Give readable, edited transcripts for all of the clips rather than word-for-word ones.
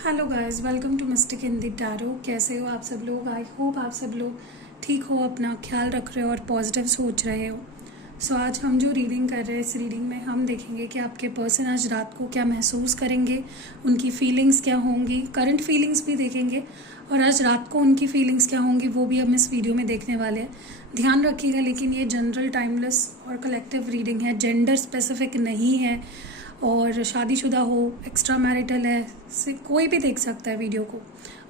Hello guys, welcome to mystic in the tarot. कैसे हो आप सब लोग? आई होप आप सब लोग ठीक हो, अपना ख्याल रख रहे हो और पॉजिटिव सोच रहे हो। सो आज हम जो रीडिंग कर रहे हैं, इस रीडिंग में हम देखेंगे कि आपके पर्सन आज रात को क्या महसूस करेंगे, उनकी फीलिंग्स क्या होंगी, करंट फीलिंग्स भी देखेंगे और आज रात को उनकी फीलिंग्स क्या होंगी वो भी हम इस वीडियो में देखने वाले हैं। ध्यान रखिएगा, लेकिन ये जनरल, टाइमलेस और कलेक्टिव रीडिंग है, जेंडर स्पेसिफिक नहीं है और शादीशुदा हो, एक्स्ट्रा मैरिटल है, से कोई भी देख सकता है वीडियो को।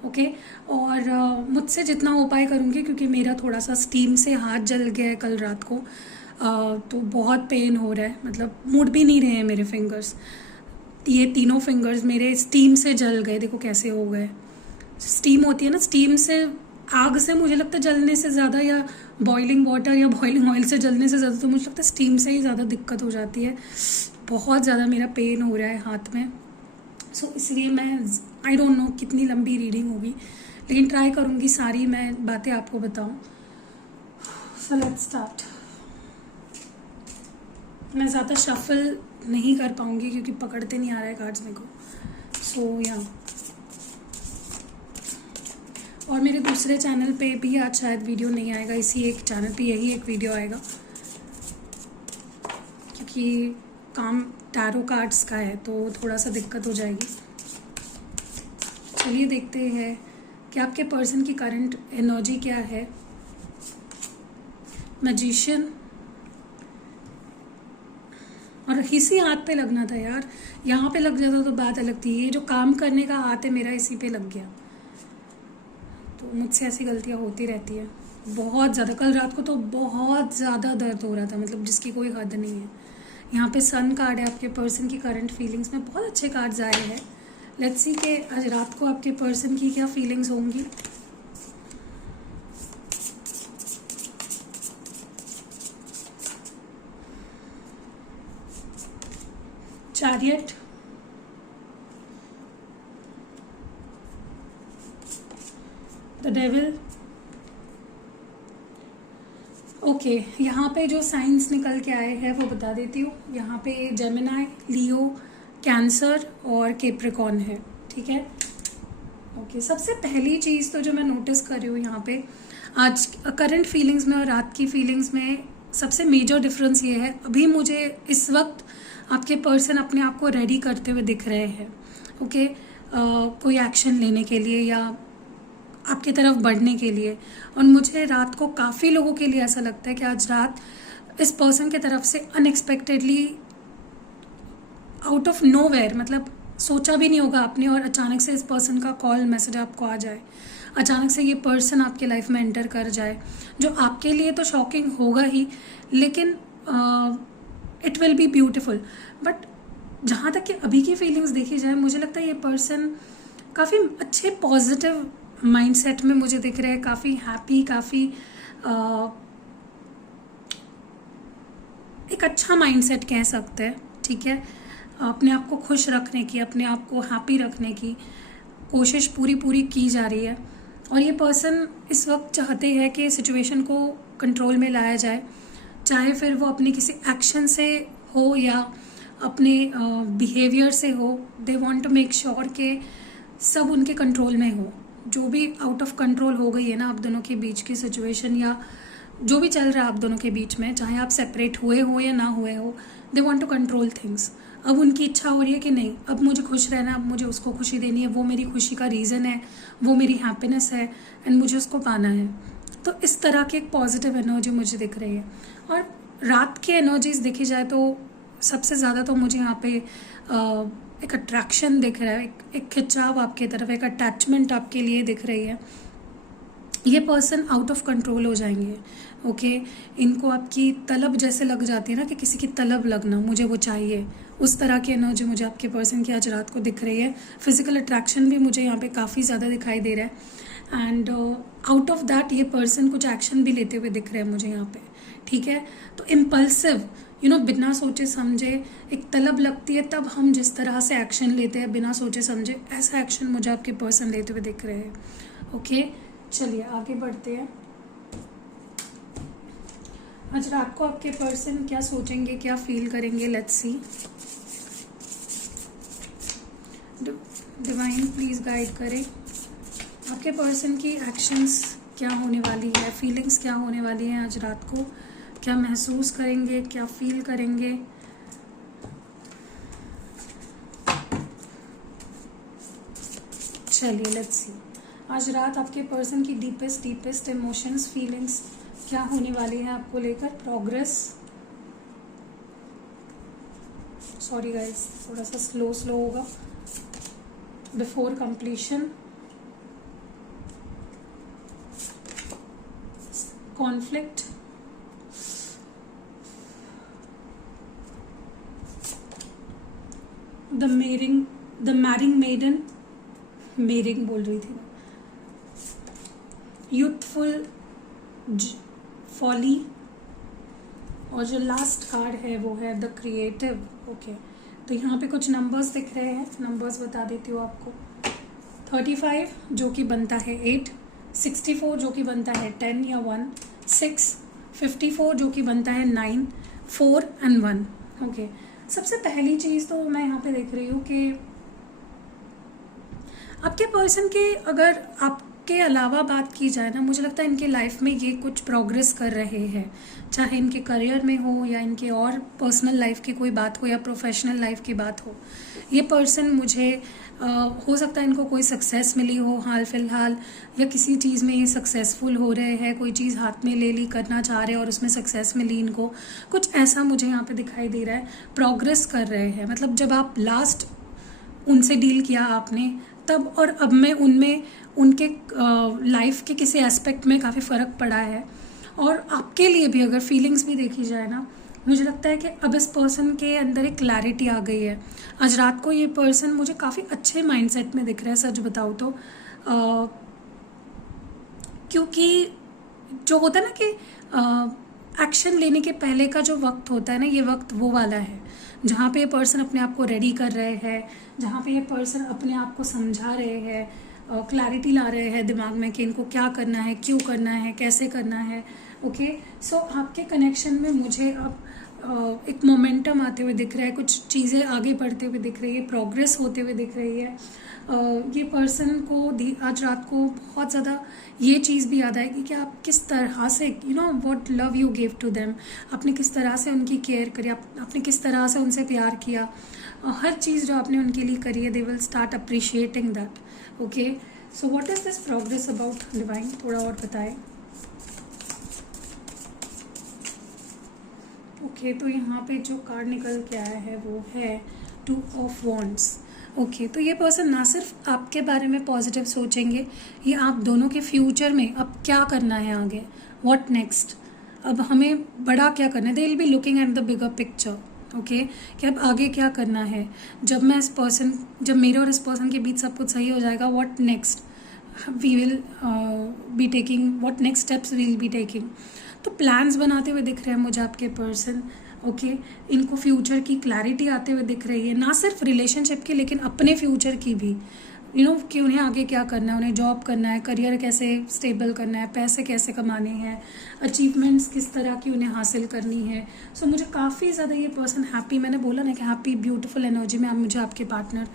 ओके। और मुझसे जितना हो पाए करूँगी, क्योंकि मेरा थोड़ा सा स्टीम से हाथ जल गया है कल रात को। तो बहुत पेन हो रहा है, मतलब मुड़ भी नहीं रहे हैं मेरे फिंगर्स। ये तीनों फिंगर्स मेरे स्टीम से जल गए, देखो कैसे हो गए। स्टीम होती है ना, स्टीम से, आग से मुझे लगता है जलने से ज़्यादा, या बॉइलिंग वाटर या बॉइलिंग ऑयल से जलने से ज़्यादा तो मुझे लगता है स्टीम से ही ज़्यादा दिक्कत हो जाती है। बहुत ज़्यादा मेरा पेन हो रहा है हाथ में। सो इसलिए मैं आई डोंट नो कितनी लंबी रीडिंग होगी, लेकिन ट्राई करूँगी सारी मैं बातें आपको बताऊँ। So let's start. मैं ज़्यादा शफल नहीं कर पाऊँगी क्योंकि पकड़ते नहीं आ रहा है कार्ड्स मेरे को। सो या और मेरे दूसरे चैनल पे भी आज शायद वीडियो नहीं आएगा, इसी एक चैनल पे यही एक वीडियो आएगा, क्योंकि काम टैरो कार्ड्स का है तो थोड़ा सा दिक्कत हो जाएगी। चलिए देखते हैं कि आपके पर्सन की करंट एनर्जी क्या है। मैजिशियन, और इसी हाथ पे लगना था यार, यहाँ पे लग जाता तो बात अलग थी। ये जो काम करने का हाथ है मेरा, इसी पे लग गया। तो मुझसे ऐसी गलतियाँ होती रहती है बहुत ज़्यादा। कल रात को तो बहुत ज़्यादा दर्द हो रहा था, मतलब जिसकी कोई हद नहीं है। यहाँ पे सन कार्ड है, आपके पर्सन की करंट फीलिंग्स में बहुत अच्छे कार्ड्स आए हैं। लेट्स सी कि आज रात को आपके पर्सन की क्या फीलिंग्स होंगी। Chariot, the devil. ओके, यहाँ पे जो साइंस निकल के आए हैं वो बता देती हूँ। यहाँ पे जेमिनाई, लियो, कैंसर और कैप्रिकॉर्न है, ठीक है। ओके, सबसे पहली चीज़ तो जो मैं नोटिस कर रही हूँ यहाँ पे आज करंट फीलिंग्स में और रात की फीलिंग्स में, सबसे मेजर डिफरेंस ये है, अभी मुझे इस वक्त आपके पर्सन अपने आप को रेडी करते हुए दिख रहे हैं। ओके, कोई एक्शन लेने के लिए या आपकी तरफ बढ़ने के लिए। और मुझे रात को काफ़ी लोगों के लिए ऐसा लगता है कि आज रात इस पर्सन की तरफ से अनएक्सपेक्टेडली, आउट ऑफ नोवेयर, मतलब सोचा भी नहीं होगा आपने, और अचानक से इस पर्सन का कॉल मैसेज आपको आ जाए, अचानक से ये पर्सन आपके लाइफ में एंटर कर जाए, जो आपके लिए तो शॉकिंग होगा ही, लेकिन it will be beautiful. But जहाँ तक कि अभी की फीलिंग्स देखी जाए, मुझे लगता है ये पर्सन काफ़ी अच्छे पॉजिटिव माइंडसेट में मुझे दिख रहे हैं, काफ़ी हैप्पी, काफ़ी एक अच्छा माइंडसेट कह सकते हैं, ठीक है। अपने आप को खुश रखने की, अपने आप को हैप्पी रखने की कोशिश पूरी की जा रही है। और ये पर्सन इस वक्त चाहते हैं कि सिचुएशन को कंट्रोल में लाया जाए, चाहे फिर वो अपने किसी एक्शन से हो या अपने बिहेवियर से हो। They want to make sure कि सब उनके कंट्रोल में हो। जो भी आउट ऑफ कंट्रोल हो गई है ना आप दोनों के बीच की सिचुएशन, या जो भी चल रहा है आप दोनों के बीच में, चाहे आप सेपरेट हुए हो या ना हुए हो, they want to control things. अब उनकी इच्छा हो रही है कि नहीं, अब मुझे खुश रहना है, अब मुझे उसको खुशी देनी है, वो मेरी खुशी का रीज़न है, वो मेरी हैप्पीनेस है एंड मुझे उसको पाना है। तो इस तरह की एक पॉजिटिव एनर्जी मुझे दिख रही है। और रात की एनर्जीज देखी जाए तो सबसे ज़्यादा तो मुझे यहाँ पे एक अट्रैक्शन दिख रहा है, एक खिंचाव आपकी तरफ, एक अटैचमेंट आपके लिए दिख रही है। ये पर्सन आउट ऑफ कंट्रोल हो जाएंगे। ओके, इनको आपकी तलब जैसे लग जाती है ना, कि किसी की तलब लगना, मुझे वो चाहिए, उस तरह की एनर्जी मुझे आपके पर्सन की आज रात को दिख रही है। फिजिकल अट्रैक्शन भी मुझे यहाँ पे काफ़ी ज़्यादा दिखाई दे रहा है। एंड आउट ऑफ दैट ये पर्सन कुछ एक्शन भी लेते हुए दिख रहे हैं मुझे यहाँ पे, ठीक है। तो इम्पल्सिव, बिना सोचे समझे एक तलब लगती है, तब हम जिस तरह से एक्शन लेते हैं बिना सोचे समझे, ऐसा एक्शन मुझे आपके पर्सन लेते हुए दिख रहे हैं। ओके, चलिए आगे बढ़ते हैं। आज रात को आपके पर्सन क्या सोचेंगे, क्या फील करेंगे, let's see. Divine please guide करें आपके पर्सन की एक्शंस क्या होने वाली है, फीलिंग्स क्या होने वाली हैं आज रात को, क्या महसूस करेंगे, क्या फील करेंगे। चलिए लेट्स सी आज रात आपके पर्सन की डीपेस्ट इमोशंस, फीलिंग्स क्या होने वाली है आपको लेकर। प्रोग्रेस, सॉरी गाइस थोड़ा सा स्लो होगा। Before completion, conflict, the marrying maiden, marrying बोल रही थी, यूथफुल फॉली, और जो लास्ट कार्ड है वो है द क्रिएटिव। ओके, तो यहाँ पे कुछ नंबर्स दिख रहे हैं, नंबर्स बता देती हूँ आपको। 35 जो कि बनता है 8, 64 जो कि बनता है 10 या 1, 6, 54 जो कि बनता है 9, 4 and 1। ओके, सबसे पहली चीज़ तो मैं यहाँ पे देख रही हूँ कि आपके पर्सन के, अगर आपके अलावा बात की जाए ना, मुझे लगता है इनके लाइफ में ये कुछ प्रोग्रेस कर रहे हैं, चाहे इनके करियर में हो या इनके और पर्सनल लाइफ की कोई बात हो या प्रोफेशनल लाइफ की बात हो। ये पर्सन मुझे हो सकता है इनको कोई सक्सेस मिली हो हाल फिलहाल, या किसी चीज़ में ये सक्सेसफुल हो रहे हैं, कोई चीज़ हाथ में ले ली, करना चाह रहे हैं और उसमें सक्सेस मिली इनको, कुछ ऐसा मुझे यहाँ पे दिखाई दे रहा है। प्रोग्रेस कर रहे हैं, मतलब जब आप लास्ट उनसे डील किया आपने तब और अब में उनमें उनके लाइफ के किसी एस्पेक्ट में काफ़ी फ़र्क पड़ा है। और आपके लिए भी अगर फीलिंग्स भी देखी जाए ना, मुझे लगता है कि अब इस पर्सन के अंदर एक क्लैरिटी आ गई है। आज रात को ये पर्सन मुझे काफ़ी अच्छे माइंडसेट में दिख रहा है, सच बताऊँ तो, क्योंकि जो होता है ना कि एक्शन लेने के पहले का जो वक्त होता है ना, ये वक्त वो वाला है जहाँ पे ये पर्सन अपने आप को रेडी कर रहे हैं, जहाँ पे ये पर्सन अपने आप को समझा रहे हैं, क्लैरिटी ला रहे हैं दिमाग में कि इनको क्या करना है, क्यों करना है, कैसे करना है। ओके, सो आपके कनेक्शन में मुझे अब एक मोमेंटम आते हुए दिख रहा है, कुछ चीज़ें आगे बढ़ते हुए दिख रही है, प्रोग्रेस होते हुए दिख रही है। ये पर्सन को आज रात को बहुत ज़्यादा ये चीज़ भी याद आएगी कि आप किस तरह से, you know what love you give to them, आपने किस तरह से उनकी केयर करी, आपने किस तरह से उनसे प्यार किया, हर चीज़ जो आपने उनके लिए करी है, they will start appreciating that. Okay, so what is this progress about divine, थोड़ा और बताएं। ओके, तो यहाँ पे जो कार्ड निकल के आया है वो है 2 of Wands। ओके, तो ये पर्सन ना सिर्फ आपके बारे में पॉजिटिव सोचेंगे, ये आप दोनों के फ्यूचर में अब क्या करना है आगे, व्हाट नेक्स्ट, अब हमें बड़ा क्या करना है, they will be looking at the bigger picture. Okay, कि अब आगे क्या करना है, जब मेरे और इस पर्सन के बीच सब कुछ सही हो जाएगा, what next we will be taking, what next steps we will be taking. तो प्लान्स बनाते हुए दिख रहे हैं मुझे आपके पर्सन। ओके, इनको फ्यूचर की क्लैरिटी आते हुए दिख रही है, ना सिर्फ रिलेशनशिप की लेकिन अपने फ्यूचर की भी, यू नो कि उन्हें आगे क्या करना है, उन्हें जॉब करना है, करियर कैसे स्टेबल करना है, पैसे कैसे कमाने हैं, अचीवमेंट्स किस तरह की उन्हें हासिल करनी है। सो मुझे काफ़ी ज़्यादा ये पर्सन हैप्पी, मैंने बोला ना कि हैप्पी ब्यूटीफुल एनर्जी में आप मुझे आपके पार्टनर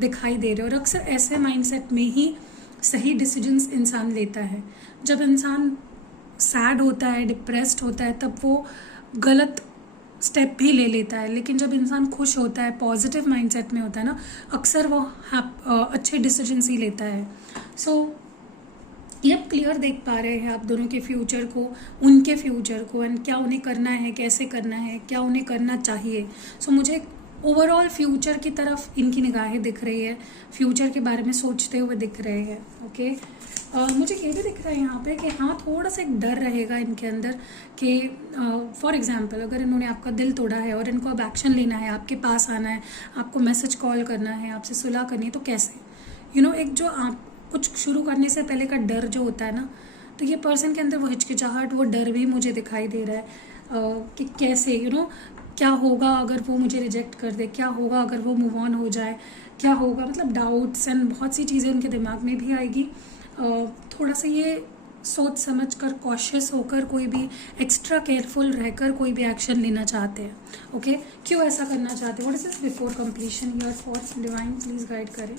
दिखाई दे रहे हो। और अक्सर ऐसे माइंडसेट में ही सही डिसीजंस इंसान लेता है। जब इंसान सैड होता है, डिप्रेस्ड होता है, तब वो गलत स्टेप भी ले लेता है, लेकिन जब इंसान खुश होता है, पॉजिटिव माइंडसेट में होता है ना, अक्सर वो अच्छे डिसीजंस ही लेता है। सो ये आप क्लियर देख पा रहे हैं आप दोनों के फ्यूचर को, उनके फ्यूचर को, एंड क्या उन्हें करना है, कैसे करना है, क्या उन्हें करना चाहिए। सो मुझे ओवरऑल फ्यूचर की तरफ इनकी निगाहें दिख रही है, फ्यूचर के बारे में सोचते हुए दिख रहे हैं। ओके, मुझे ये भी दिख रहा है यहाँ पे कि हाँ, थोड़ा सा एक डर रहेगा इनके अंदर कि फॉर एग्जांपल अगर इन्होंने आपका दिल तोड़ा है और इनको अब एक्शन लेना है, आपके पास आना है, आपको मैसेज कॉल करना है, आपसे सुलह करनी है, तो कैसे, यू नो एक जो आप कुछ शुरू करने से पहले का डर जो होता है ना, तो ये पर्सन के अंदर वो हिचकिचाहट, वो डर भी मुझे दिखाई दे रहा है कि कैसे, यू नो क्या होगा अगर वो मुझे रिजेक्ट कर दे, क्या होगा अगर वो मूव ऑन हो जाए, क्या होगा, मतलब डाउट्स एंड बहुत सी चीज़ें उनके दिमाग में भी आएगी। थोड़ा सा ये सोच समझ कर, कॉशियस होकर, कोई भी एक्स्ट्रा केयरफुल रहकर कोई भी एक्शन लेना चाहते हैं। ओके, क्यों ऐसा करना चाहते हैं, what is this before completion here for divine, please guide करें।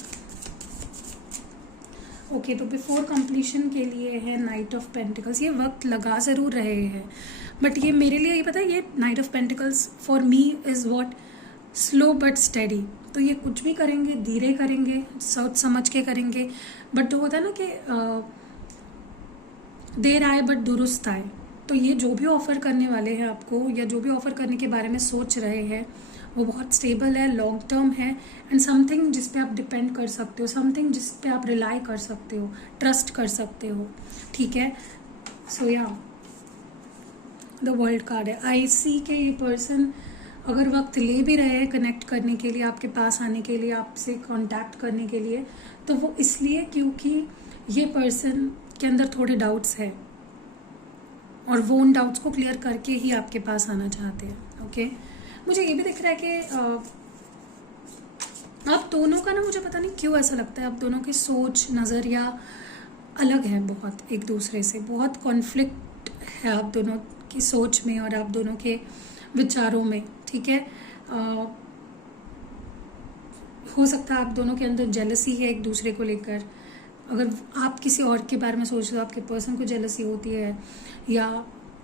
ओके, तो बिफोर कंप्लीशन के लिए है नाइट ऑफ पेंटिकल्स। ये वक्त लगा ज़रूर रहे हैं, बट ये मेरे लिए, ये पता है, ये night of pentacles for me is what slow but steady. तो ये कुछ भी करेंगे धीरे करेंगे, सोच समझ के करेंगे, बट तो होता है ना कि देर आए बट दुरुस्त आए। तो ये जो भी ऑफ़र करने वाले हैं आपको, या जो भी ऑफ़र करने के बारे में सोच रहे हैं, वो बहुत स्टेबल है, लॉन्ग टर्म है, एंड समथिंग जिस पे आप डिपेंड कर सकते हो, समथिंग जिस पे आप रिलाई कर सकते हो, ट्रस्ट कर सकते हो, ठीक है। सो या द वर्ल्ड कार्ड है। आई सी के ये पर्सन अगर वक्त ले भी रहे हैं कनेक्ट करने के लिए, आपके पास आने के लिए, आपसे कांटेक्ट करने के लिए, तो वो इसलिए क्योंकि ये पर्सन के अंदर थोड़े डाउट्स है, और वो उन डाउट्स को क्लियर करके ही आपके पास आना चाहते हैं। ओके, मुझे ये भी दिख रहा है कि आप दोनों का ना, मुझे पता नहीं क्यों ऐसा लगता है, आप दोनों की सोच नज़रिया अलग है बहुत एक दूसरे से, बहुत कॉन्फ्लिक्ट है आप दोनों की सोच में और आप दोनों के विचारों में, ठीक है। हो सकता है आप दोनों के अंदर जेलसी है एक दूसरे को लेकर। अगर आप किसी और के बारे में सोच रहे हो, आपके पर्सन को जेलसी होती है, या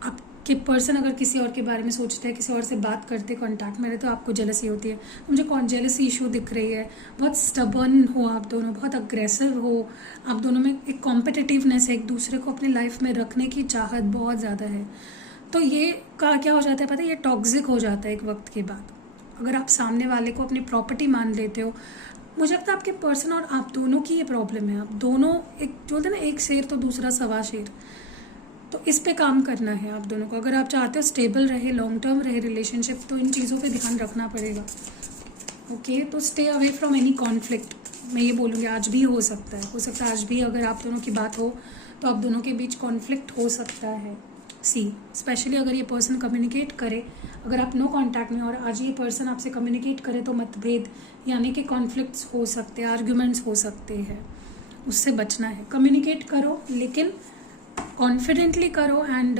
आपके पर्सन अगर किसी और के बारे में सोचते हैं, किसी और से बात करते कॉन्टैक्ट में रहे, तो आपको जेलसी होती है। तो मुझे जेलसी इशू दिख रही है। बहुत स्टबर्न हो आप दोनों, बहुत अग्रेसिव हो आप दोनों में, एक कॉम्पिटिटिवनेस है, एक दूसरे को अपने लाइफ में रखने की चाहत बहुत ज़्यादा है। तो ये का क्या हो जाता है पता है, ये टॉक्सिक हो जाता है एक वक्त के बाद। अगर आप सामने वाले को अपनी प्रॉपर्टी मान लेते हो, मुझे लगता है आपके पर्सन और आप दोनों की ये प्रॉब्लम है। आप दोनों एक जो होता है ना, एक शेर तो दूसरा सवा शेर, तो इस पे काम करना है आप दोनों को। अगर आप चाहते हो स्टेबल रहे, लॉन्ग टर्म रहे रिलेशनशिप, तो इन चीज़ों पे ध्यान रखना पड़ेगा। ओके, तो stay away from any conflict. मैं ये बोलूँगी आज भी हो सकता है आज भी अगर आप दोनों की बात हो तो आप दोनों के बीच कॉन्फ्लिक्ट हो सकता है। स्पेशली अगर ये पर्सन कम्युनिकेट करे, अगर आप नो कांटेक्ट में और आज ये पर्सन आपसे कम्युनिकेट करे, तो मतभेद यानी कि कॉन्फ्लिक्ट्स हो सकते हैं, आर्ग्यूमेंट्स हो सकते हैं, उससे बचना है। कम्युनिकेट करो लेकिन कॉन्फिडेंटली करो, and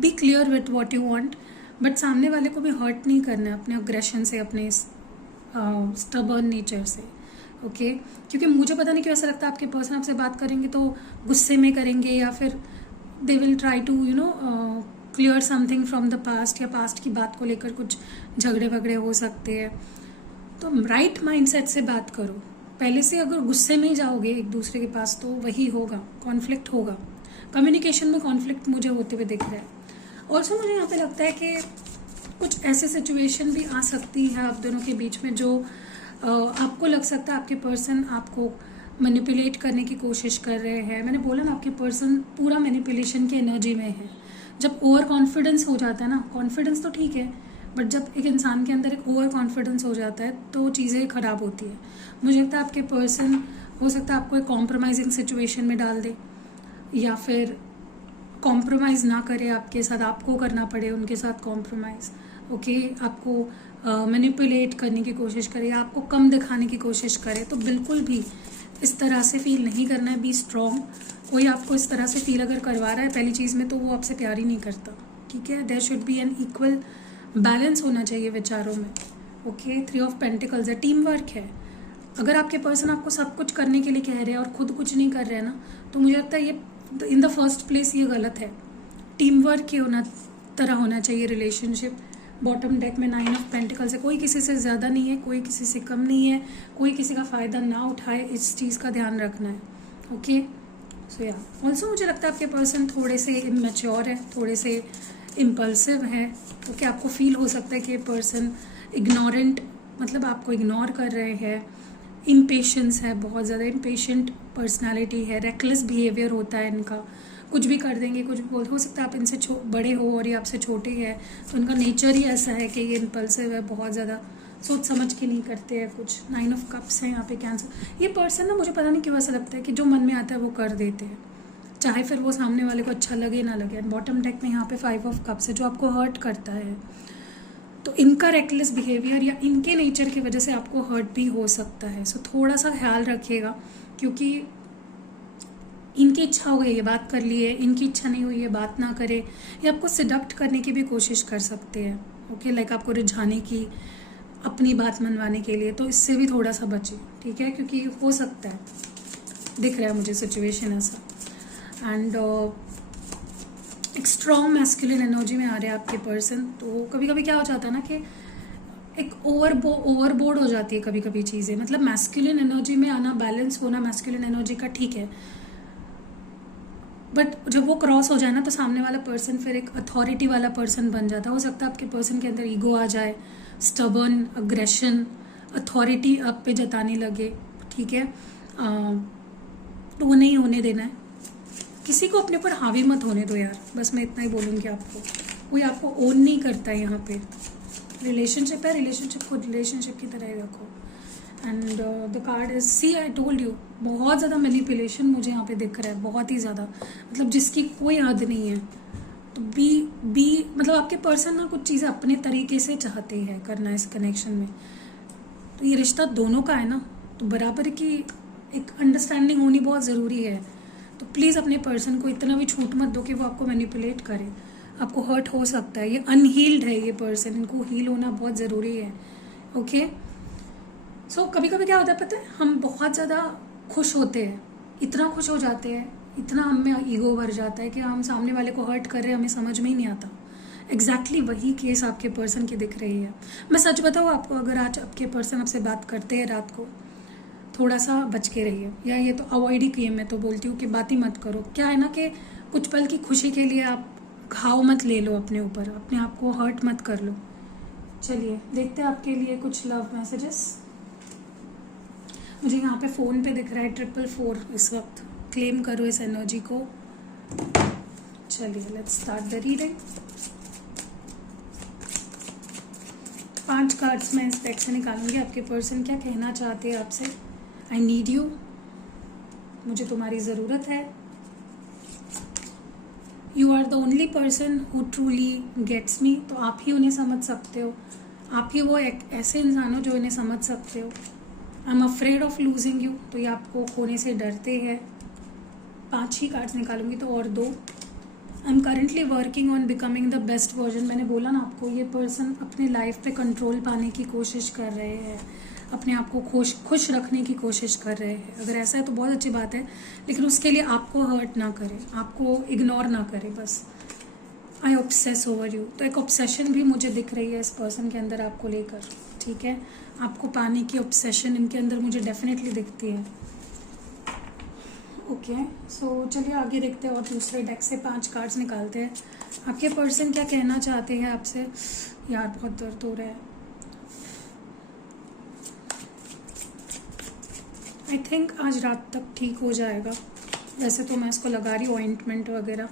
be clear with what you want, but सामने वाले को भी हर्ट नहीं करना है अपने अग्रेशन से, अपने स्टबर्न नेचर से। ओके, क्योंकि मुझे पता नहीं क्यों ऐसा लगता है आपके पर्सन आपसे बात करेंगे तो गुस्से में करेंगे, या फिर they will try to clear something from the past, या पास्ट की बात को लेकर कुछ झगड़े वगड़े हो सकते हैं। तो राइट माइंडसेट से बात करो। पहले से अगर गुस्से में ही जाओगे एक दूसरे के पास, तो वही होगा, कॉन्फ्लिक्ट होगा। कम्युनिकेशन में कॉन्फ्लिक्ट मुझे होते हुए दिख रहा है। ऑल्सो मुझे यहाँ पे लगता है कि कुछ ऐसे सिचुएशन भी आ सकती है आप दोनों के बीच में जो आपको लग सकता है आपके पर्सन आपको मैनिपुलेट करने की कोशिश कर रहे हैं। मैंने बोला ना, आपके पर्सन पूरा मैनिपुलेशन की एनर्जी में है। जब ओवर कॉन्फिडेंस हो जाता है ना, कॉन्फिडेंस तो ठीक है, बट जब एक इंसान के अंदर एक ओवर कॉन्फिडेंस हो जाता है तो चीज़ें ख़राब होती है। मुझे लगता है आपके पर्सन हो सकता है आपको एक कॉम्प्रोमाइजिंग सिचुएशन में डाल दे, या फिर कॉम्प्रोमाइज़ ना करे आपके साथ, आपको करना पड़े उनके साथ कॉम्प्रोमाइज़। ओके, आपको मैनिपुलेट करने की कोशिश करे, या आपको कम दिखाने की कोशिश करे। तो बिल्कुल भी इस तरह से फील नहीं करना है। Be strong. कोई आपको इस तरह से फील अगर करवा रहा है पहली चीज़ में, तो वो आपसे प्यार ही नहीं करता, ठीक है। There should be an equal balance होना चाहिए विचारों में। ओके, 3 ऑफ पेंटिकल्स है, टीम वर्क है। अगर आपके पर्सन आपको सब कुछ करने के लिए कह रहे हैं और खुद कुछ नहीं कर रहे हैं ना, तो मुझे लगता है ये इन द फर्स्ट प्लेस ये गलत है। टीम वर्क के तरह होना चाहिए रिलेशनशिप। बॉटम डेक में 9 ऑफ पेंटिकल्स है। कोई किसी से ज़्यादा नहीं है, कोई किसी से कम नहीं है, कोई किसी का फ़ायदा ना उठाए, इस चीज़ का ध्यान रखना है। ओके, सो या ऑल्सो मुझे लगता है आपके पर्सन थोड़े से इमेच्योर है, थोड़े से इम्पल्सिव है। ओके, आपको फील हो सकता है कि ये पर्सन इग्नोरेंट, मतलब आपको इग्नोर कर रहे हैं। इम्पेशेंस है, बहुत ज़्यादा इम्पेशेंट पर्सनालिटी है, रेकलेस बिहेवियर होता है इनका, कुछ भी कर देंगे, कुछ भी बोल। हो सकता है आप इनसे बड़े हो और ये आपसे छोटे हैं, तो इनका नेचर ही ऐसा है कि ये इम्पल्सिव है, बहुत ज़्यादा सोच समझ के नहीं करते हैं कुछ। 9 ऑफ कप्स है यहाँ पे कैंसर। ये पर्सन ना, मुझे पता नहीं क्यों ऐसा लगता है कि जो मन में आता है वो कर देते हैं, चाहे फिर वो सामने वाले को अच्छा लगे ना लगे। बॉटम डेक में यहाँ पे 5 ऑफ कप्स है, जो आपको हर्ट करता है। तो इनका रेकलेस बिहेवियर या इनके नेचर की वजह से आपको हर्ट भी हो सकता है। सो थोड़ा सा ख्याल रखिएगा, क्योंकि इनकी इच्छा हो गई ये बात कर लिए, इनकी इच्छा नहीं हुई ये बात ना करे। ये आपको सिडक्ट करने की भी कोशिश कर सकते हैं। ओके, लाइक आपको रिझाने की अपनी बात मनवाने के लिए, तो इससे भी थोड़ा सा बचे, ठीक है, क्योंकि हो सकता है, दिख रहा है मुझे सिचुएशन ऐसा। एंड एक स्ट्रॉन्ग मैस्कुलिन एनर्जी में आ रहे हैं आपके पर्सन। तो कभी कभी क्या हो जाता है ना कि एक ओवरबोर्ड हो जाती है कभी कभी चीज़ें, मतलब मैस्कुलिन एनर्जी में आना, बैलेंस होना मैस्कुलिन एनर्जी का ठीक है, बट जब वो क्रॉस हो जाए ना तो सामने वाला पर्सन फिर एक अथॉरिटी वाला पर्सन बन जाता है। हो सकता है आपके पर्सन के अंदर ईगो आ जाए, स्टबर्न, अग्रेशन, अथॉरिटी आप पे जताने लगे, ठीक है। तो वो नहीं होने देना है, किसी को अपने ऊपर हावी मत होने दो यार, बस मैं इतना ही बोलूँगी आपको। कोई आपको ओन नहीं करता है यहाँ पे। रिलेशनशिप है, रिलेशनशिप को रिलेशनशिप की तरह ही रखो। And the card is, see I told you, बहुत ज़्यादा मैनिपुलेशन मुझे यहाँ पे दिख रहा है, बहुत ही ज़्यादा, मतलब जिसकी कोई हद नहीं है। तो बी मतलब आपके पर्सन ना कुछ चीज़ें अपने तरीके से चाहते हैं करना इस कनेक्शन में। तो ये रिश्ता दोनों का है ना, तो बराबर की एक अंडरस्टैंडिंग होनी बहुत ज़रूरी है। तो प्लीज़ अपने पर्सन को इतना भी छूट मत दो कि वो आपको मैनिपुलेट करे, आपको हर्ट हो सकता है। ये अनहील्ड है ये पर्सन, इनको हील होना बहुत ज़रूरी है, ओके। सो कभी कभी क्या होता है पता है, हम बहुत ज़्यादा खुश होते हैं, इतना खुश हो जाते हैं, इतना हम में ईगो भर जाता है कि हम सामने वाले को हर्ट कर रहे हैं, हमें समझ में ही नहीं आता। एग्जैक्टली वही केस आपके पर्सन की दिख रही है। मैं सच बताऊँ आपको, अगर आज आपके पर्सन आपसे बात करते हैं रात को, थोड़ा सा बच के रहिए, या ये तो अवॉइड ही किए, मैं तो बोलती हूँ कि बात ही मत करो। क्या है ना कि कुछ पल की खुशी के लिए आप घाव मत ले लो अपने ऊपर, अपने आप को हर्ट मत कर लो। चलिए देखते हैं आपके लिए कुछ लव मैसेजेस। मुझे यहाँ पे फ़ोन पे दिख रहा है 444 इस वक्त, क्लेम करो इस एनर्जी को। चलिए let's start the reading. 5 cards मैं इस डेक से निकालूंगी। आपके पर्सन क्या कहना चाहते हैं आपसे। आई नीड यू, मुझे तुम्हारी ज़रूरत है। You are the only person who truly gets me, तो आप ही उन्हें समझ सकते हो, आप ही वो एक ऐसे इंसान हो जो इन्हें समझ सकते हो। I am afraid of losing you, तो ये आपको खोने से डरते हैं। 5 ही कार्ड्स निकालूंगी तो और 2। I am currently working on becoming the best version. मैंने बोला ना आपको, ये पर्सन अपने लाइफ पे कंट्रोल पाने की कोशिश कर रहे हैं, अपने आप को खुश रखने की कोशिश कर रहे हैं। अगर ऐसा है तो बहुत अच्छी बात है, लेकिन उसके लिए आपको हर्ट ना करे, आपको इग्नोर ना करे बस। आई ऑब्सेस ओवर यू, तो एक ऑब्सेशन भी मुझे दिख रही है इस पर्सन के अंदर आपको लेकर, ठीक है। आपको पाने की ऑब्सेशन इनके अंदर मुझे डेफिनेटली दिखती है, ओके। सो चलिए आगे देखते हैं और दूसरे डेक से 5 कार्ड्स निकालते हैं। आपके पर्सन क्या कहना चाहते हैं आपसे। यार बहुत दर्द हो रहा है। आई थिंक आज रात तक ठीक हो जाएगा, वैसे तो मैं इसको लगा रही हूँ ऑइंटमेंट वगैरह।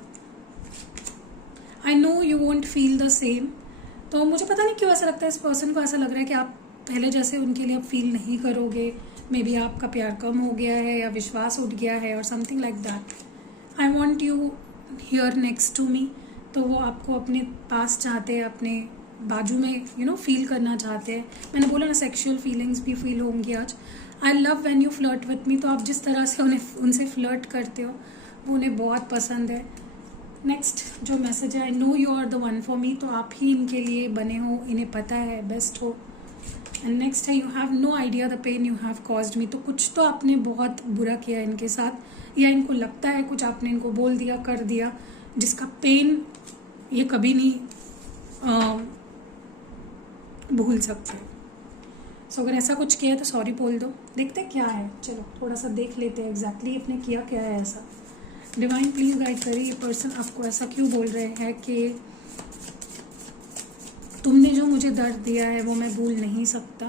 आई know you won't feel the same, तो मुझे पता नहीं क्यों ऐसा लगता है इस पर्सन को, ऐसा लग रहा है कि आप पहले जैसे उनके लिए आप फील नहीं करोगे। मे बी आपका प्यार कम हो गया है या विश्वास उठ गया है और something like that. I want you here next to me, तो वो आपको अपने पास चाहते हैं, अपने बाजू में फील करना चाहते हैं। मैंने बोला ना सेक्सुअल फीलिंग्स भी फील होंगी आज। I love when you flirt with me, तो आप जिस तरह से उनसे फ्लर्ट करते हो वो उन्हें बहुत पसंद है। नेक्स्ट जो मैसेज है, I know you are the one for me, तो आप ही इनके लिए बने हो, इन्हें पता है, बेस्ट हो। एंड नेक्स्ट है, you have no idea the pain you have caused me, तो कुछ तो आपने बहुत बुरा किया इनके साथ, या इनको लगता है कुछ आपने इनको बोल दिया, कर दिया, जिसका पेन ये कभी नहीं भूल सकते। सो अगर ऐसा कुछ किया है तो सॉरी बोल दो। देखते हैं क्या है, चलो थोड़ा सा देख लेते हैं एग्जैक्टली आपने किया क्या है ऐसा। डिवाइन प्लीज गाइड करिए, ये पर्सन आपको ऐसा क्यों बोल रहे हैं कि तुमने जो मुझे दर्द दिया है वो मैं भूल नहीं सकता,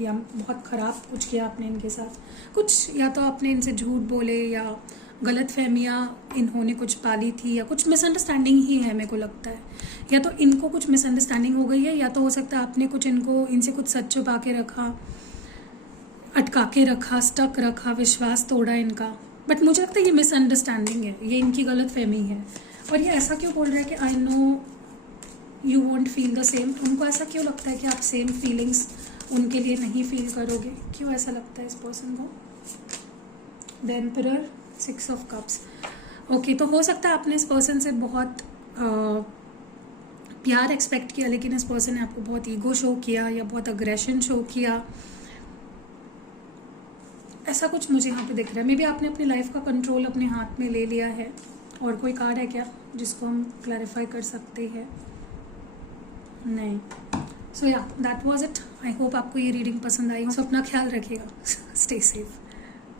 या बहुत ख़राब कुछ किया आपने इनके साथ। कुछ या तो आपने इनसे झूठ बोले, या गलत फहमियाँ इन्होंने कुछ पाली थी, या कुछ मिसअंडरस्टैंडिंग ही है मेरे को लगता है। या तो इनको कुछ मिसअंडरस्टैंडिंग हो गई है, या तो हो सकता है आपने कुछ इनसे कुछ सच छुपा के रखा, अटका के रखा, स्टक रखा, विश्वास तोड़ा इनका। बट मुझे लगता है ये मिसअंडरस्टैंडिंग है, ये इनकी गलत फहमी है। और ये ऐसा क्यों बोल रहा है कि आई know you want feel the same, उनको ऐसा क्यों लगता है कि आप सेम फीलिंग्स उनके लिए नहीं फील करोगे, क्यों ऐसा लगता है इस पर्सन को। The emperor, 6 of cups, okay. तो हो सकता है आपने इस पर्सन से बहुत प्यार एक्सपेक्ट किया, लेकिन इस पर्सन ने आपको बहुत ईगो शो किया या बहुत अग्रेशन शो किया, ऐसा कुछ मुझे यहाँ पे दिख रहा है। मे बी आपने अपनी लाइफ का कंट्रोल अपने हाथ में ले लिया है। और कोई कार्ड है क्या जिसको हम क्लैरिफाई कर सकते हैं? नहीं। सो या that was it. I hope आपको ये रीडिंग पसंद आई हो। सो अपना ख्याल रखिएगा। Stay safe.